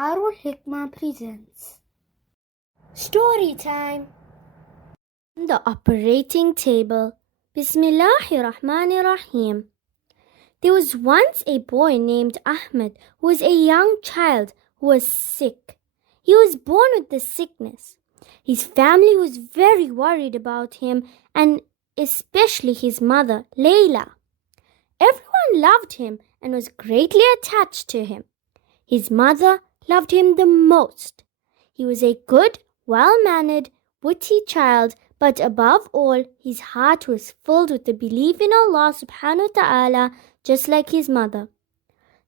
Darul Hikmah presents Story Time. The operating table. Bismillahirrahmanirrahim. There was once a boy named Ahmed who was a young child who was sick. He was born with the sickness. His family was very worried about him, and especially his mother, Layla. Everyone loved him and was greatly attached to him. His mother loved him the most. He was a good, well-mannered, witty child, but above all, his heart was filled with the belief in Allah subhanahu wa ta'ala, just like his mother.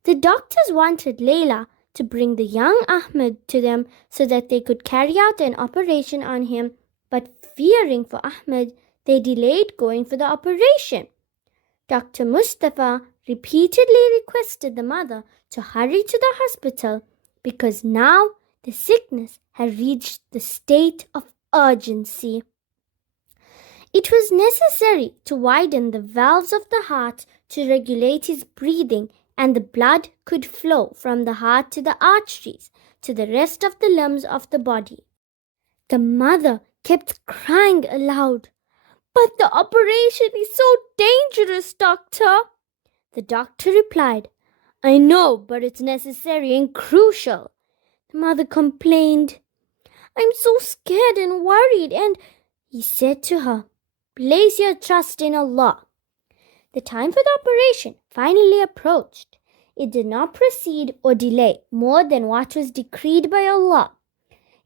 The doctors wanted Layla to bring the young Ahmed to them so that they could carry out an operation on him, but fearing for Ahmed, they delayed going for the operation. Dr. Mustafa repeatedly requested the mother to hurry to the hospital because now the sickness had reached the state of urgency. It was necessary to widen the valves of the heart to regulate his breathing, and the blood could flow from the heart to the arteries to the rest of the limbs of the body. The mother kept crying aloud, "But the operation is so dangerous, doctor." The doctor replied, "I know, but it's necessary and crucial." The mother complained, "I'm so scared and worried," and he said to her, "Place your trust in Allah." The time for the operation finally approached. It did not proceed or delay more than what was decreed by Allah.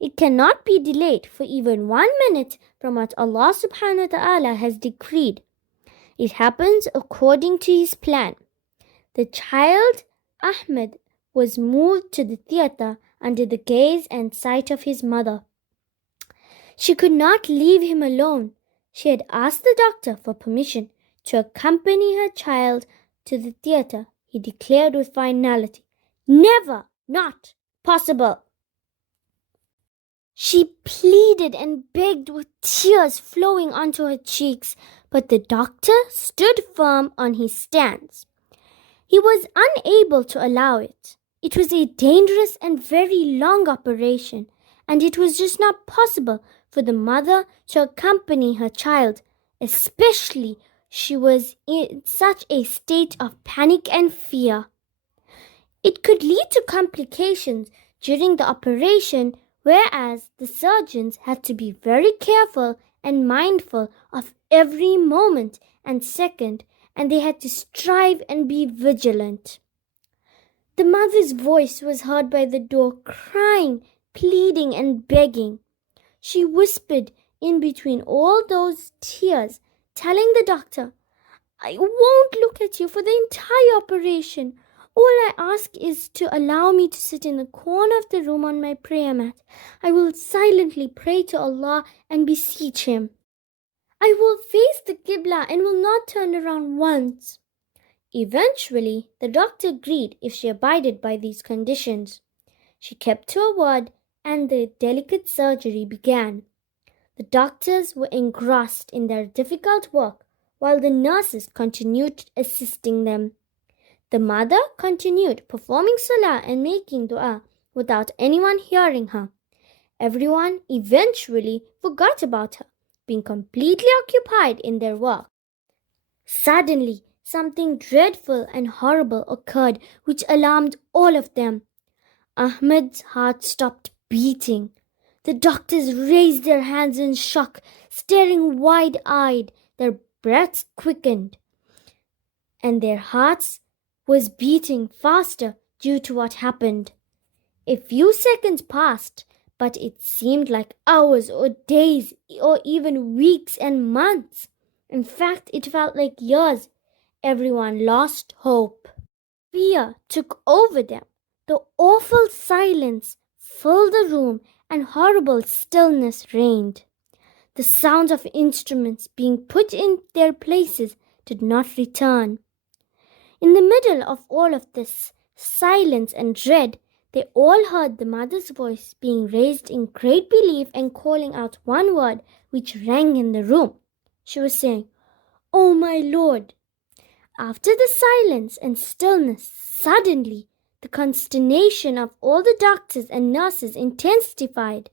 It cannot be delayed for even 1 minute from what Allah subhanahu wa ta'ala has decreed. It happens according to His plan. The child, Ahmed, was moved to the theater under the gaze and sight of his mother. She could not leave him alone. She had asked the doctor for permission to accompany her child to the theater. He declared with finality, "Never, not possible." She pleaded and begged with tears flowing onto her cheeks, but the doctor stood firm on his stance. He was unable to allow it. It was a dangerous and very long operation, and it was just not possible for the mother to accompany her child, especially she was in such a state of panic and fear. It could lead to complications during the operation, whereas the surgeons had to be very careful and mindful of every moment and second, and they had to strive and be vigilant. The mother's voice was heard by the door, crying, pleading, and begging. She whispered in between all those tears, telling the doctor, "I won't look at you for the entire operation. All I ask is to allow me to sit in the corner of the room on my prayer mat. I will silently pray to Allah and beseech Him. I will face the Qibla and will not turn around once." Eventually, the doctor agreed if she abided by these conditions. She kept to her word, and the delicate surgery began. The doctors were engrossed in their difficult work, while the nurses continued assisting them. The mother continued performing salah and making dua without anyone hearing her. Everyone eventually forgot about her, being completely occupied in their work. Suddenly, something dreadful and horrible occurred which alarmed all of them. Ahmed's heart stopped beating. The doctors raised their hands in shock, staring wide-eyed. Their breaths quickened, and their hearts was beating faster due to what happened. A few seconds passed, but it seemed like hours or days or even weeks and months. In fact, it felt like years. Everyone lost hope. Fear took over them. The awful silence filled the room and horrible stillness reigned. The sounds of instruments being put in their places did not return. In the middle of all of this silence and dread, they all heard the mother's voice being raised in great belief and calling out one word which rang in the room. She was saying, "Oh my Lord." After the silence and stillness, suddenly The consternation of all the doctors and nurses intensified.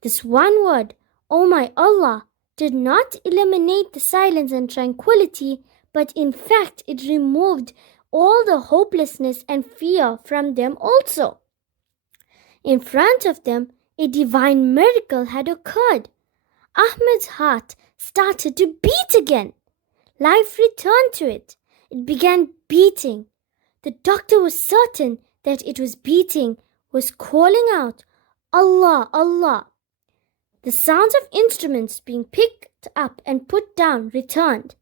This one word, "Oh my Allah," did not eliminate the silence and tranquility, but in fact it removed all the hopelessness and fear from them also. In front of them, a divine miracle had occurred. Ahmed's heart started to beat again. Life returned to it. It began beating. The doctor was certain that it was beating, was calling out, "Allah, Allah." The sounds of instruments being picked up and put down returned.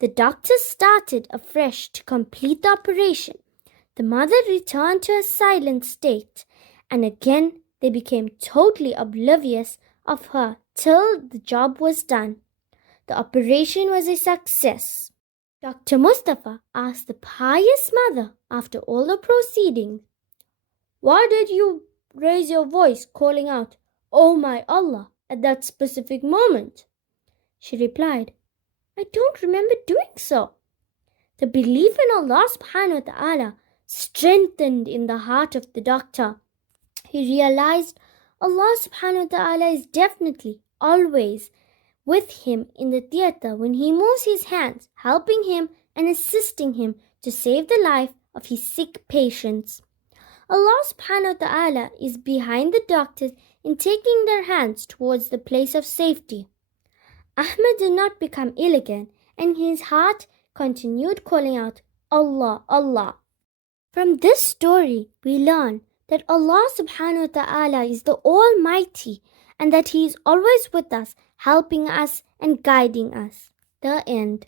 The doctor started afresh to complete the operation. The mother returned to a silent state, and again they became totally oblivious of her till the job was done. The operation was a success. Dr. Mustafa asked the pious mother after all the proceedings, "Why did you raise your voice calling out, 'Oh my Allah,' at that specific moment?" She replied, "I don't remember doing so." The belief in Allah subhanahu wa ta'ala strengthened in the heart of the doctor. He realized Allah subhanahu wa ta'ala is definitely always with him in the theater when he moves his hands, helping him and assisting him to save the life of his sick patients. Allah subhanahu wa ta'ala is behind the doctors in taking their hands towards the place of safety. Ahmed did not become ill again, and his heart continued calling out, "Allah, Allah." From this story, we learn that Allah subhanahu wa ta'ala is the Almighty and that He is always with us, helping us and guiding us. The end.